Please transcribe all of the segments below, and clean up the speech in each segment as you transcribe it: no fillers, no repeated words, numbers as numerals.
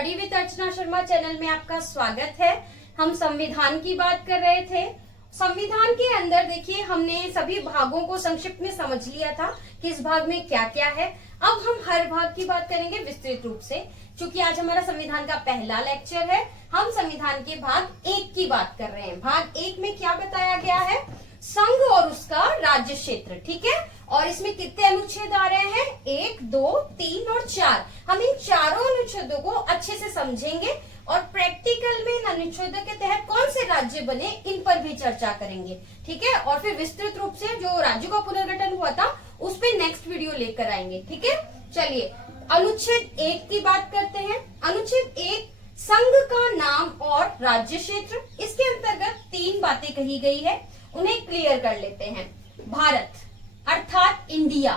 Study with Archana Sharma channel में आपका स्वागत है। हम संविधान की बात कर रहे थे। संविधान के अंदर देखिए हमने सभी भागों को संक्षिप्त में समझ लिया था कि इस भाग में क्या क्या है। अब हम हर भाग की बात करेंगे विस्तृत रूप से। क्योंकि आज हमारा संविधान का पहला लेक्चर है, हम संविधान के भाग 1 की बात कर रहे हैं। भाग 1 में क्या बताया गया है? संघ और उसका राज्य क्षेत्र, ठीक है। और इसमें कितने अनुच्छेद आ रहे हैं? 1, 2, 3 और 4। हम इन चारों अनुच्छेदों को अच्छे से समझेंगे और प्रैक्टिकल में इन अनुच्छेदों के तहत कौन से राज्य बने इन पर भी चर्चा करेंगे, ठीक है। और फिर विस्तृत रूप से जो राज्यों का पुनर्गठन हुआ था उस पर नेक्स्ट वीडियो लेकर आएंगे, ठीक है। चलिए अनुच्छेद 1 की बात करते हैं। अनुच्छेद 1 संघ का नाम और राज्य क्षेत्र। इसके अंतर्गत 3 बातें कही गई है, उन्हें क्लियर कर लेते हैं। भारत अर्थात इंडिया,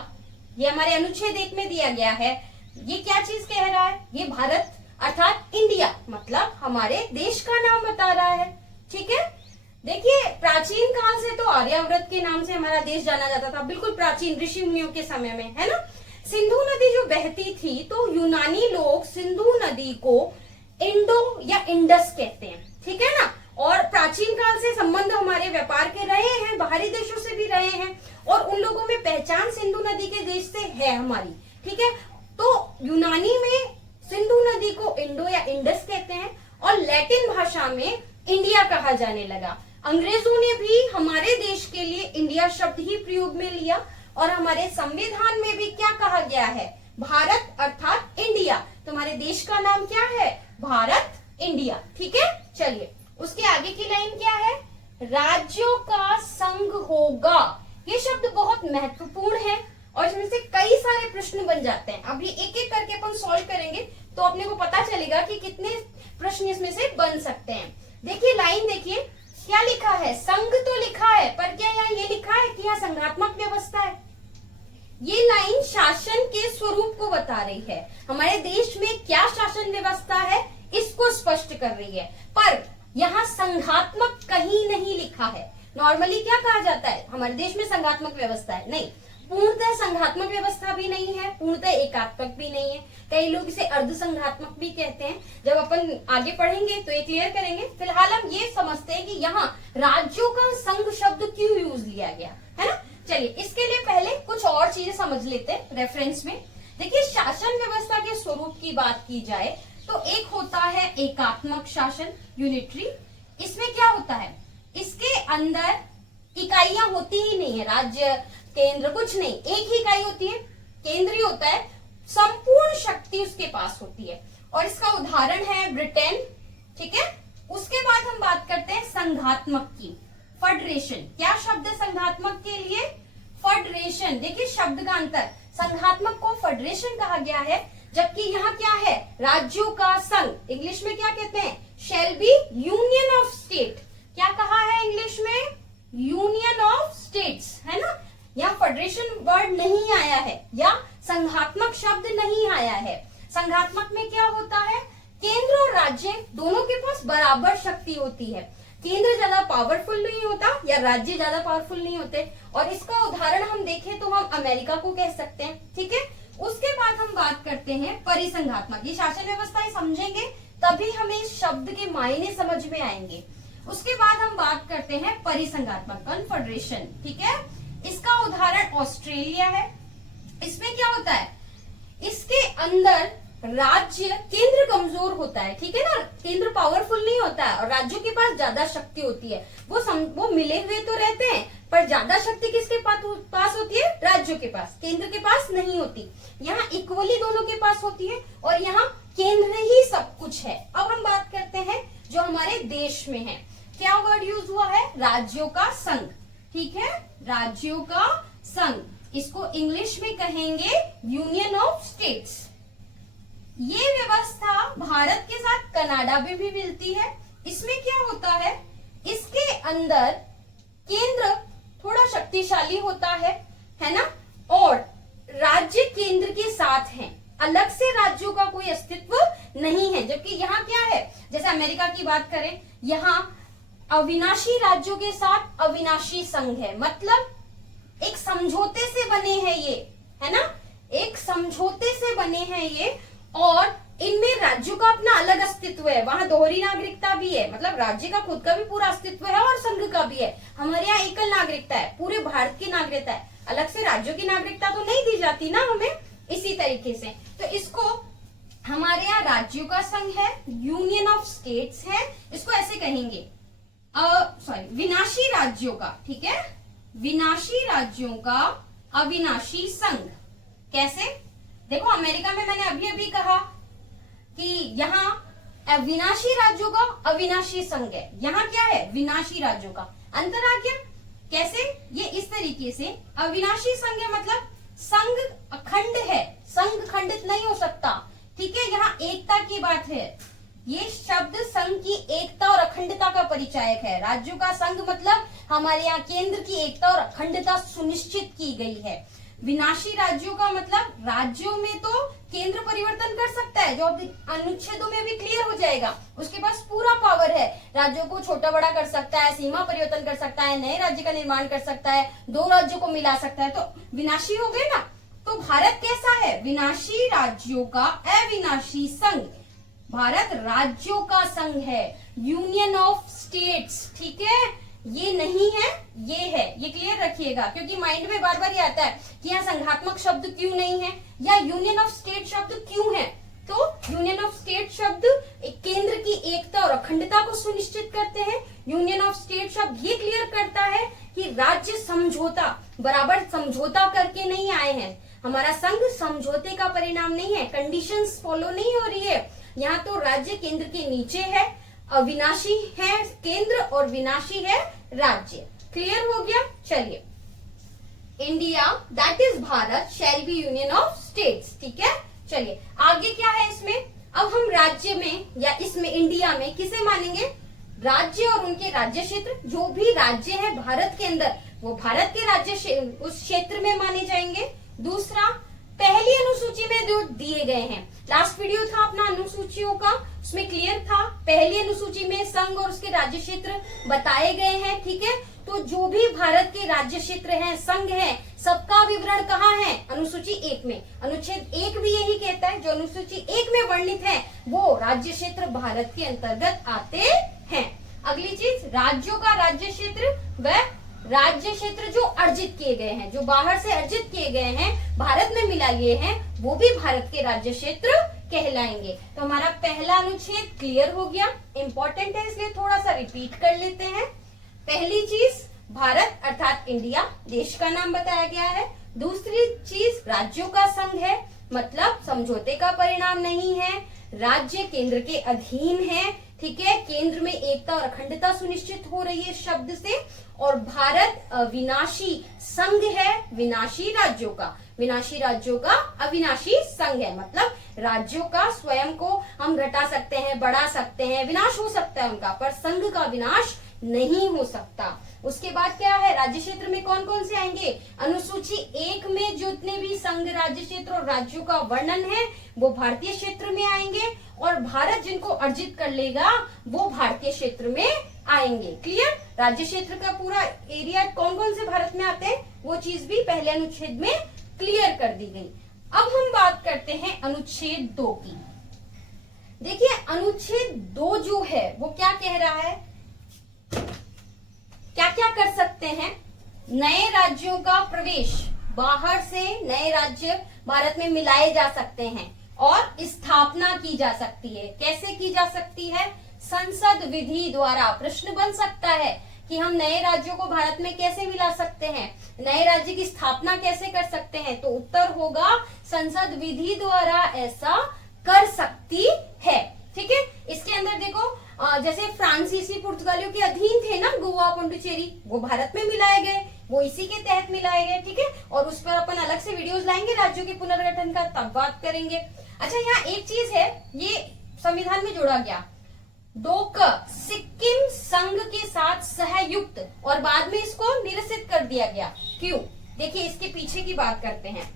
ये हमारे अनुच्छेद 1 में दिया गया है। ये क्या चीज कह रहा है? ये भारत अर्थात इंडिया मतलब हमारे देश का नाम बता रहा है, ठीक है। देखिए प्राचीन काल से तो आर्यावर्त के नाम से हमारा देश जाना जाता था, बिल्कुल प्राचीन ऋषि मुनियों के समय में, है ना। सिंधु नदी जो बहती थी तो यूनानी लोग सिंधु नदी को इंडो या इंडस कहते हैं, ठीक है ना। और प्राचीन काल से संबंध हमारे व्यापार के रहे हैं, बाहरी देशों से भी रहे हैं और उन लोगों में पहचान सिंधु नदी के देश से है हमारी, ठीक है। तो यूनानी में सिंधु नदी को इंडो या इंडस कहते हैं और लैटिन भाषा में इंडिया कहा जाने लगा। अंग्रेजों ने भी हमारे देश के लिए इंडिया शब्द ही प्रयोग में लिया और हमारे संविधान में भी क्या कहा गया है? भारत अर्थात इंडिया। तुम्हारे देश का नाम क्या है? भारत इंडिया, ठीक है। चलिए उसके आगे की लाइन क्या है? राज्यों का संघ होगा। ये शब्द बहुत महत्वपूर्ण है और इसमें से कई सारे प्रश्न बन जाते हैं। अब ये एक एक करके अपन सॉल्व करेंगे तो अपने को पता चलेगा कि कितने प्रश्न इसमें से बन सकते हैं। देखिए लाइन देखिए क्या लिखा है? संघ तो लिखा है पर क्या यहाँ ये लिखा है कि यहाँ संघात्मक व्यवस्था है? ये लाइन शासन के स्वरूप को बता रही है। हमारे देश में क्या शासन व्यवस्था है इसको स्पष्ट कर रही है, पर यहाँ संघात्मक कहीं नहीं लिखा है। नॉर्मली क्या कहा जाता है? हमारे देश में संघात्मक व्यवस्था है, नहीं, पूर्णतः संघात्मक व्यवस्था भी नहीं है, पूर्णतः एकात्मक भी नहीं है। कई लोग इसे अर्ध संघात्मक भी कहते हैं। जब अपन आगे पढ़ेंगे तो ये क्लियर करेंगे। फिलहाल हम ये समझते हैं कि यहाँ राज्यों का संघ शब्द क्यों यूज लिया गया है ना। चलिए इसके लिए पहले कुछ और चीजें समझ लेते हैं रेफरेंस में। देखिए शासन व्यवस्था के स्वरूप की बात की जाए तो एक होता है एकात्मक शासन, यूनिटरी। इसमें क्या होता है? इसके अंदर इकाइयां होती ही नहीं है, राज्य केंद्र कुछ नहीं, एक ही इकाई होती है, केंद्र ही होता है, संपूर्ण शक्ति उसके पास होती है। और इसका उदाहरण है ब्रिटेन, ठीक है। उसके बाद हम बात करते हैं संघात्मक की, फेडरेशन। क्या शब्द है संघात्मक के लिए? फेडरेशन। देखिए शब्द का अंतर, संघात्मक को फेडरेशन कहा गया है जबकि यहाँ क्या है? राज्यों का संघ। इंग्लिश में क्या कहते हैं? Shall be union of state. क्या कहा है इंग्लिश में? यूनियन ऑफ स्टेट्स, है ना। यहाँ फेडरेशन वर्ड नहीं आया है या संघात्मक शब्द नहीं आया है। संघात्मक में क्या होता है? केंद्र और राज्य दोनों के पास बराबर शक्ति होती है। केंद्र ज्यादा पावरफुल नहीं होता या राज्य ज्यादा पावरफुल नहीं होते। और इसका उदाहरण हम देखें तो हम अमेरिका को कह सकते हैं, ठीक है। उसके बाद हम बात करते हैं परिसंघात्मक। ये शासन व्यवस्था ही समझेंगे तभी हमें इस शब्द के मायने समझ में आएंगे। उसके बाद हम बात करते हैं परिसंघात्मक, कन्फेडरेशन, ठीक है। इसका उदाहरण ऑस्ट्रेलिया है। इसमें क्या होता है? इसके अंदर राज्य, केंद्र कमजोर होता है, ठीक है ना। केंद्र पावरफुल नहीं होता है और राज्यों के पास ज्यादा शक्ति होती है। वो मिले हुए तो रहते हैं पर ज्यादा शक्ति किसके पास होती है? राज्यों के पास, केंद्र के पास नहीं होती। यहाँ इक्वली दोनों के पास होती है और यहाँ केंद्र ही सब कुछ है। अब हम बात करते हैं जो हमारे देश में है। क्या वर्ड यूज हुआ है? राज्यों का संघ, ठीक है, राज्यों का संघ। इसको इंग्लिश में कहेंगे यूनियन ऑफ स्टेट्स। ये व्यवस्था भारत के साथ कनाडा में भी मिलती है। इसमें क्या होता है? इसके अंदर केंद्र थोड़ा शक्तिशाली होता है ना, और राज्य केंद्र के साथ हैं। अलग से राज्यों का कोई अस्तित्व नहीं है। जबकि यहाँ क्या है? जैसे अमेरिका की बात करें, यहाँ अविनाशी राज्यों के साथ अविनाशी संघ है, मतलब एक समझौते से बने हैं ये, है ना, एक समझौते से बने हैं ये। और इनमें राज्यों का अपना अलग अस्तित्व है, वहां दोहरी नागरिकता भी है, मतलब राज्य का खुद का भी पूरा अस्तित्व है और संघ का भी है। हमारे यहाँ एकल नागरिकता है, पूरे भारत की नागरिकता है, अलग से राज्यों की नागरिकता तो नहीं दी जाती ना हमें। इसी तरीके से तो इसको हमारे यहाँ राज्यों का संघ है, यूनियन ऑफ स्टेट्स है, इसको ऐसे कहेंगे विनाशी राज्यों का, ठीक है, विनाशी राज्यों का अविनाशी संघ। कैसे? देखो अमेरिका में मैंने अभी अभी कहा कि यहाँ विनाशी राज्यों का अविनाशी संघ है, यहाँ क्या है, विनाशी राज्यों का। अंतर आ गया कैसे? ये इस तरीके से अविनाशी संघ है, मतलब संघ अखंड है, संघ खंडित नहीं हो सकता, ठीक है। यहाँ एकता की बात है, ये शब्द संघ की एकता और अखंडता का परिचायक है। राज्यों का संघ मतलब हमारे यहाँ केंद्र की एकता और अखंडता सुनिश्चित की गई है। विनाशी राज्यों का मतलब राज्यों में तो केंद्र परिवर्तन कर सकता है, जो अनुच्छेदों में भी क्लियर हो जाएगा, उसके पास पूरा पावर है, राज्यों को छोटा बड़ा कर सकता है, सीमा परिवर्तन कर सकता है, नए राज्य का निर्माण कर सकता है, दो राज्यों को मिला सकता है, तो विनाशी हो गए ना। तो भारत कैसा है? विनाशी राज्यों का अविनाशी संघ। भारत राज्यों का संघ है, यूनियन ऑफ स्टेट्स, ठीक है। ये नहीं है, ये है, ये क्लियर रखिएगा, क्योंकि माइंड में बार बार ये आता है कि यहाँ संघात्मक शब्द क्यों नहीं है या यूनियन ऑफ स्टेट शब्द क्यों है। तो यूनियन ऑफ स्टेट शब्द केंद्र की एकता और अखंडता को सुनिश्चित करते हैं। यूनियन ऑफ स्टेट शब्द ये क्लियर करता है कि राज्य समझौता बराबर समझौता करके नहीं आए हैं, हमारा संघ समझौते का परिणाम नहीं है, कंडीशंस फॉलो नहीं हो रही है। यहाँ तो राज्य केंद्र के नीचे है, अविनाशी है केंद्र और विनाशी है राज्य। क्लियर हो गया? चलिए, India that is Bharat shall be union of states, ठीक है। चलिए आगे क्या है इसमें, अब हम राज्य में या इसमें इंडिया में किसे मानेंगे? राज्य और उनके राज्य क्षेत्र, जो भी राज्य है भारत के अंदर वो भारत के राज्य उस क्षेत्र में माने जाएंगे। दूसरा, पहली अनुसूची में जो दिए गए हैं, लास्ट वीडियो था अपना अनुसूचियों का, उसमें क्लियर था, पहली अनुसूची में संघ और उसके राज्य क्षेत्र बताए गए हैं, ठीक है। तो जो भी भारत के राज्य क्षेत्र हैं, संघ है, सबका विवरण कहाँ है? अनुसूची 1 में। अनुच्छेद 1 भी यही कहता है, जो अनुसूची 1 में वर्णित है वो राज्य क्षेत्र भारत के अंतर्गत आते हैं। अगली चीज, राज्यों का राज्य क्षेत्र व राज्य क्षेत्र जो अर्जित किए गए हैं, जो बाहर से अर्जित किए गए हैं, भारत में मिला गए हैं, वो भी भारत के राज्य क्षेत्र कहलाएंगे। तो हमारा पहला अनुच्छेद क्लियर हो गया, इंपॉर्टेंट है इसलिए थोड़ा सा रिपीट कर लेते हैं। पहली चीज, भारत अर्थात इंडिया देश का नाम बताया गया है। दूसरी चीज, राज्यों का संघ है, मतलब समझौते का परिणाम नहीं है, राज्य केंद्र के अधीन है, ठीक है, केंद्र में एकता और अखंडता सुनिश्चित हो रही है शब्द से। और भारत विनाशी संघ है, विनाशी राज्यों का, विनाशी राज्यों का अविनाशी संघ है, मतलब राज्यों का स्वयं को हम घटा सकते हैं, बढ़ा सकते हैं, विनाश हो सकता है उनका, पर संघ का विनाश नहीं हो सकता। उसके बाद क्या है, राज्य क्षेत्र में कौन कौन से आएंगे? अनुसूची 1 में जितने भी संघ, राज्य क्षेत्र और राज्यों का वर्णन है वो भारतीय क्षेत्र में आएंगे, और भारत जिनको अर्जित कर लेगा वो भारतीय क्षेत्र में आएंगे। क्लियर? राज्य क्षेत्र का पूरा एरिया कौन कौन से भारत में आते हैं वो चीज भी पहले अनुच्छेद में क्लियर कर दी गई। अब हम बात करते हैं अनुच्छेद 2 की। देखिए अनुच्छेद 2 जो है वो क्या कह रहा है, क्या क्या कर सकते हैं? नए राज्यों का प्रवेश, बाहर से नए राज्य भारत में मिलाए जा सकते हैं और स्थापना की जा सकती है। कैसे की जा सकती है? संसद विधि द्वारा। प्रश्न बन सकता है कि हम नए राज्यों को भारत में कैसे मिला सकते हैं, नए राज्य की स्थापना कैसे कर सकते हैं? तो उत्तर होगा संसद विधि द्वारा ऐसा कर सकती है। ठीक है, इसके अंदर देखो जैसे फ्रांसीसी पुर्तगालियों के अधीन थे ना गोवा, पुडुचेरी, वो भारत में मिलाए गए, वो इसी के तहत मिलाए गए। ठीक है, और उस पर अपन अलग से वीडियोस लाएंगे राज्यों के पुनर्गठन का, तब बात करेंगे। अच्छा, यहाँ एक चीज है, ये संविधान में जोड़ा गया, डोक सिक्किम संघ के साथ सहयुक्त, और बाद में इसको निरसित कर दिया गया। क्यों? देखिए इसके पीछे की बात करते हैं।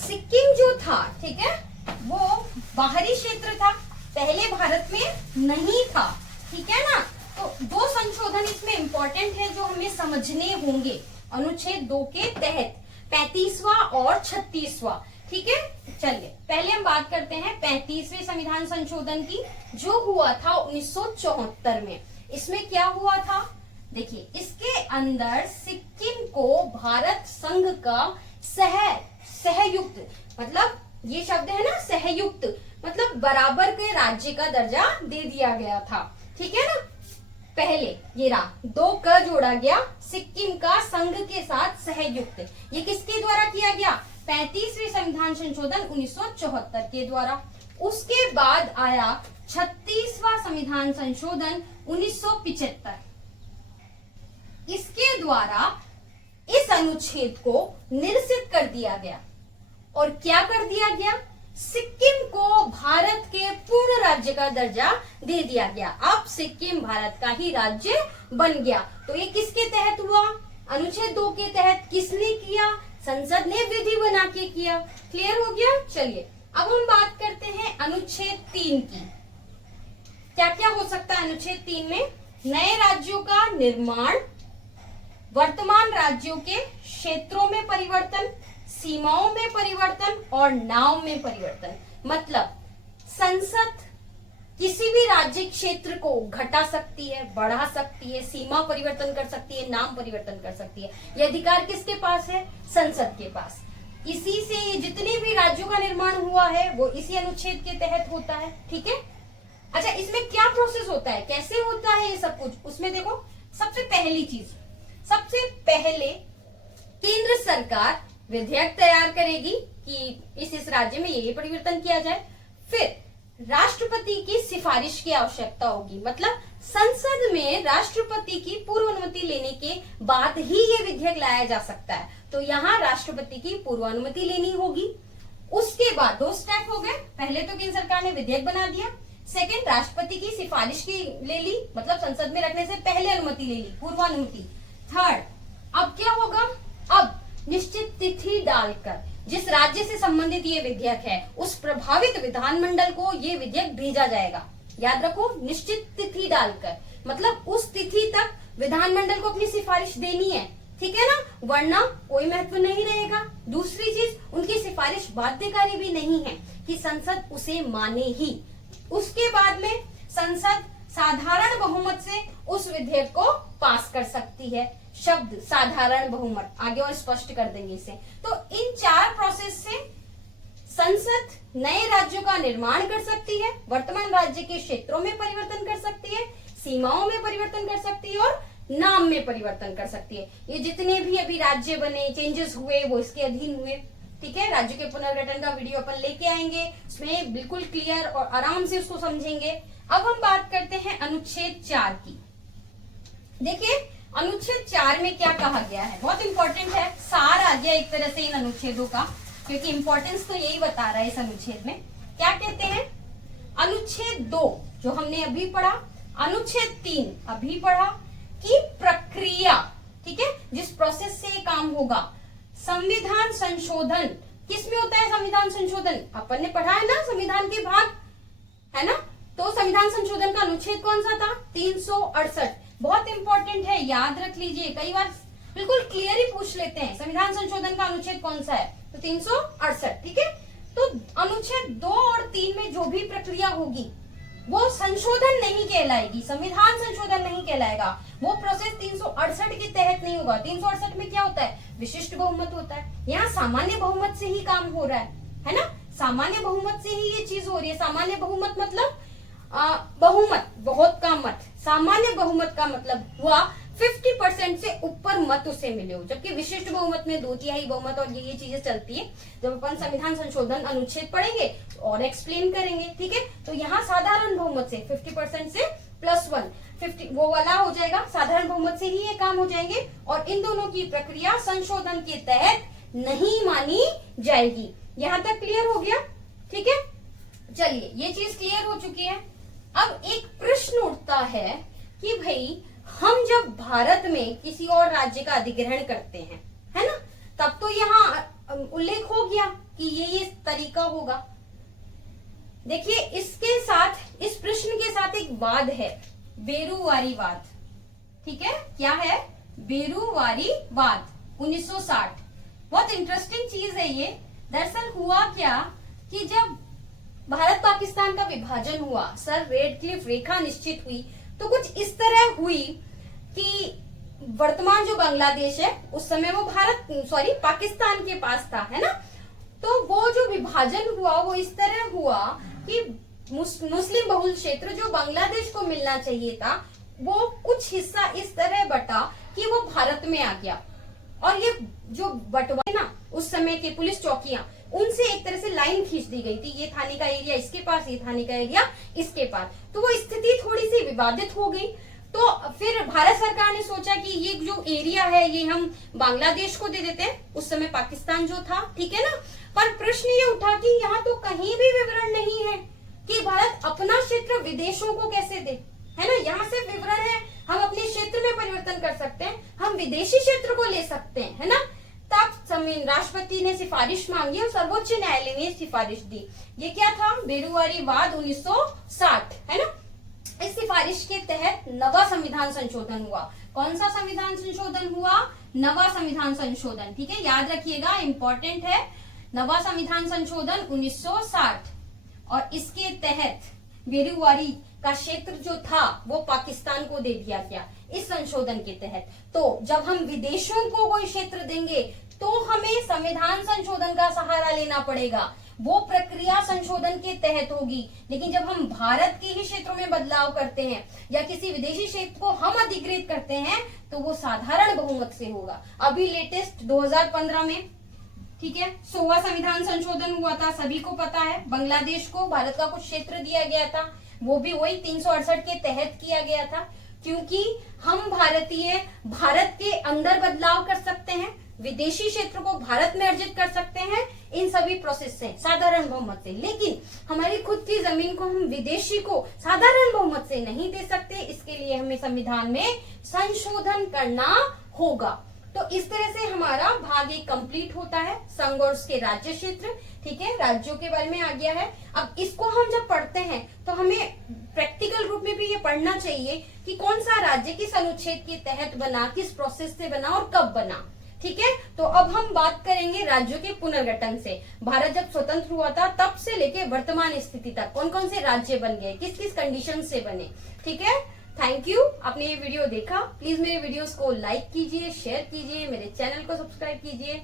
सिक्किम जो था, ठीक है, वो बाहरी क्षेत्र था, पहले भारत में नहीं था। ठीक है ना, तो 2 संशोधन इसमें इंपॉर्टेंट है जो हमें समझने होंगे अनुच्छेद 2 के तहत, 35वां और 36वां। ठीक है, चलिए पहले हम बात करते हैं 35वें संविधान संशोधन की, जो हुआ था 1974 में। इसमें क्या हुआ था, देखिए इसके अंदर सिक्किम को भारत संघ का सहयुक्त, मतलब ये शब्द है ना सहयुक्त, मतलब बराबर के राज्य का दर्जा दे दिया गया था। ठीक है ना, पहले ये रहा, दो क जोड़ा गया, सिक्किम का संघ के साथ सहयुक्त। ये किसके द्वारा किया गया, 35वें संविधान संशोधन 1974 के द्वारा। उसके बाद आया 36वां संविधान संशोधन 1975। इसके द्वारा इस अनुच्छेद को निरसित कर दिया गया। और क्या कर दिया गया, सिक्किम को भारत के पूर्ण राज्य का दर्जा दे दिया गया। अब सिक्किम भारत का ही राज्य बन गया। तो ये किसके तहत हुआ, अनुच्छेद 2 के तहत। किसने किया, संसद ने विधि बना के किया। क्लियर हो गया। चलिए अब हम बात करते हैं अनुच्छेद 3 की। क्या क्या हो सकता है अनुच्छेद 3 में, नए राज्यों का निर्माण, वर्तमान राज्यों के क्षेत्रों में परिवर्तन, सीमाओं में परिवर्तन और नाम में परिवर्तन। मतलब संसद किसी भी राज्य क्षेत्र को घटा सकती है, बढ़ा सकती है, सीमा परिवर्तन कर सकती है, नाम परिवर्तन कर सकती है। ये अधिकार किसके पास है, संसद के पास। इसी से जितने भी राज्यों का निर्माण हुआ है वो इसी अनुच्छेद के तहत होता है। ठीक है। अच्छा, इसमें क्या प्रोसेस होता है, कैसे होता है ये सब कुछ, उसमें देखो सबसे पहली चीज, सबसे पहले केंद्र सरकार विधेयक तैयार करेगी कि इस राज्य में ये परिवर्तन किया जाए। फिर राष्ट्रपति की सिफारिश की आवश्यकता होगी, मतलब संसद में राष्ट्रपति की पूर्व अनुमति लेने के बाद ही ये विधेयक लाया जा सकता है। तो यहाँ राष्ट्रपति की पूर्व अनुमति लेनी होगी। उसके बाद 2 स्टेप हो गए, पहले तो केंद्र सरकार ने विधेयक बना दिया, सेकंड राष्ट्रपति की सिफारिश की ले ली, मतलब संसद में रखने से पहले अनुमति ले ली, पूर्व अनुमति। थर्ड, अब क्या होगा, अब निश्चित तिथि डालकर जिस राज्य से संबंधित ये विधेयक है उस प्रभावित विधानमंडल को ये विधेयक भेजा जाएगा। याद रखो, निश्चित तिथि डालकर, मतलब उस तिथि तक विधानमंडल को अपनी सिफारिश देनी है। ठीक है ना, वरना कोई महत्व नहीं रहेगा। दूसरी चीज, उनकी सिफारिश बाध्यकारी भी नहीं है कि संसद उसे माने ही। उसके बाद में संसद साधारण बहुमत से उस विधेयक को पास कर सकती है। शब्द साधारण बहुमत आगे और स्पष्ट कर देंगे इसे। तो इन 4 प्रोसेस से संसद नए राज्यों का निर्माण कर सकती है, वर्तमान राज्य के क्षेत्रों में परिवर्तन कर सकती है, सीमाओं में परिवर्तन कर सकती है और नाम में परिवर्तन कर सकती है। ये जितने भी अभी राज्य बने, चेंजेस हुए, वो इसके अधीन हुए। ठीक है, राज्य के पुनर्गठन का वीडियो अपन लेके आएंगे, उसमें बिल्कुल क्लियर और आराम से उसको समझेंगे। अब हम बात करते हैं अनुच्छेद 4 की। देखिए अनुच्छेद 4 में क्या कहा गया है, बहुत इंपॉर्टेंट है, सार आ गया एक तरह से इन अनुच्छेदों का, क्योंकि इंपॉर्टेंस तो यही बता रहा है इस अनुच्छेद में। क्या कहते हैं, अनुच्छेद 2 जो हमने अभी पढ़ा, अनुच्छेद 3 अभी पढ़ा कि प्रक्रिया, ठीक है, जिस प्रोसेस से ये काम होगा, संविधान संशोधन किस में होता है, संविधान संशोधन अपन ने पढ़ा है ना, संविधान के भाग है ना। तो संविधान संशोधन का अनुच्छेद कौन सा था, 368। बहुत इंपॉर्टेंट है, याद रख लीजिए, कई बार बिल्कुल क्लियर ही पूछ लेते हैं संविधान संशोधन का अनुच्छेद कौन सा है, तो 368। ठीक है, तो अनुच्छेद 2 और 3 में जो भी प्रक्रिया होगी वो संशोधन नहीं कहलाएगी, संविधान संशोधन नहीं कहलाएगा। वो प्रोसेस 368 के तहत नहीं होगा। 368 में क्या होता है, विशिष्ट बहुमत होता है। यहाँ सामान्य बहुमत से ही काम हो रहा है ना, सामान्य बहुमत से ही ये चीज हो रही है। सामान्य बहुमत मतलब बहुमत, बहुत का मत। सामान्य बहुमत का मतलब हुआ 50% से ऊपर मत उसे मिले हो, जबकि विशिष्ट बहुमत में 2/3 बहुमत और ये चीजें चलती है। जब अपन संविधान संशोधन अनुच्छेद पढ़ेंगे और एक्सप्लेन करेंगे। ठीक है, तो यहाँ साधारण बहुमत से 50% से +1 50 वो वाला हो जाएगा, साधारण बहुमत से ही ये काम हो जाएंगे और इन दोनों की प्रक्रिया संशोधन के तहत नहीं मानी जाएगी। यहाँ तक क्लियर हो गया। ठीक है, चलिए ये चीज क्लियर हो चुकी है। अब एक प्रश्न उठता है कि भाई हम जब भारत में किसी और राज्य का अधिग्रहण करते हैं, है ना, तब तो यहाँ उल्लेख हो गया कि ये तरीका होगा। देखिए इसके साथ, इस प्रश्न के साथ एक वाद है, बेरुवारी वाद। ठीक है, क्या है, बेरुवारी वाद 1960। बहुत इंटरेस्टिंग चीज है ये। दरअसल हुआ क्या कि जब भारत पाकिस्तान का विभाजन हुआ, सर रेड क्लिफ रेखा निश्चित हुई, तो कुछ इस तरह हुई कि वर्तमान जो बांग्लादेश है उस समय वो पाकिस्तान के पास था, है ना। तो वो जो विभाजन हुआ वो इस तरह हुआ कि मुस्लिम बहुल क्षेत्र जो बांग्लादेश को मिलना चाहिए था वो कुछ हिस्सा इस तरह बटा कि वो भारत में आ गया। और ये जो बंटवारा ना, उस समय के पुलिस चौकियां, उनसे एक तरह से लाइन खींच दी गई थी, ये थाने का एरिया इसके पास, ये थाने का एरिया इसके पास। तो वो स्थिति थोड़ी सी विवादित हो गई। तो फिर भारत सरकार ने सोचा कि ये जो एरिया है ये हम बांग्लादेश को दे देते हैं, उस समय पाकिस्तान जो था, ठीक है ना। पर प्रश्न ये उठा कि यहाँ तो कहीं भी विवरण नहीं है कि भारत अपना क्षेत्र विदेशों को कैसे दे, है ना। यहाँ सिर्फ विवरण है हम अपने क्षेत्र में परिवर्तन कर सकते हैं, हम विदेशी क्षेत्र को ले सकते हैं, है ना। तब राष्ट्रपति ने सिफारिश मांगी और सर्वोच्च न्यायालय ने सिफारिश दी। ये क्या था? बेरुआरी वाद 1960, है ना। इस सिफारिश के तहत नवा संविधान संशोधन हुआ। कौन सा संविधान संशोधन हुआ? नवा संविधान संशोधन, ठीक है, याद रखिएगा, इंपॉर्टेंट है। नवा संविधान संशोधन 1960, और इसके तहत बेरुआरी का क्षेत्र जो था वो पाकिस्तान को दे दिया गया इस संशोधन के तहत। तो जब हम विदेशों को कोई क्षेत्र देंगे तो हमें संविधान संशोधन का सहारा लेना पड़ेगा, वो प्रक्रिया संशोधन के तहत होगी। लेकिन जब हम भारत के ही क्षेत्रों में बदलाव करते हैं या किसी विदेशी क्षेत्र को हम अधिकृत करते हैं तो वो साधारण बहुमत से होगा। अभी लेटेस्ट 2015 में, ठीक है, 16वां संविधान संशोधन हुआ था, सभी को पता है। बांग्लादेश को भारत का कुछ क्षेत्र दिया गया था, वो भी वही 368 के तहत किया गया था, क्योंकि हम भारतीय भारत के अंदर बदलाव कर सकते हैं, विदेशी क्षेत्र को भारत में अर्जित कर सकते हैं, इन सभी प्रोसेस से साधारण बहुमत से। लेकिन हमारी खुद की जमीन को हम विदेशी को साधारण बहुमत से नहीं दे सकते, इसके लिए हमें संविधान में संशोधन करना होगा। तो इस तरह से हमारा भाग 1 कंप्लीट होता है, संघ और उसके राज्य क्षेत्र, ठीक है, राज्यों के बारे में आ गया है। अब इसको हम जब पढ़ते हैं तो हमें प्रैक्टिकल रूप में भी ये पढ़ना चाहिए कि कौन सा राज्य किस अनुच्छेद के तहत बना, किस प्रोसेस से बना और कब बना, ठीक है। तो अब हम बात करेंगे राज्यों के पुनर्गठन से। भारत जब स्वतंत्र हुआ था तब से लेके वर्तमान स्थिति तक कौन कौन से राज्य बन गए, किस किस कंडीशन से बने, ठीक है। थैंक यू, आपने ये वीडियो देखा। प्लीज मेरे वीडियोस को लाइक कीजिए, शेयर कीजिए, मेरे चैनल को सब्सक्राइब कीजिए।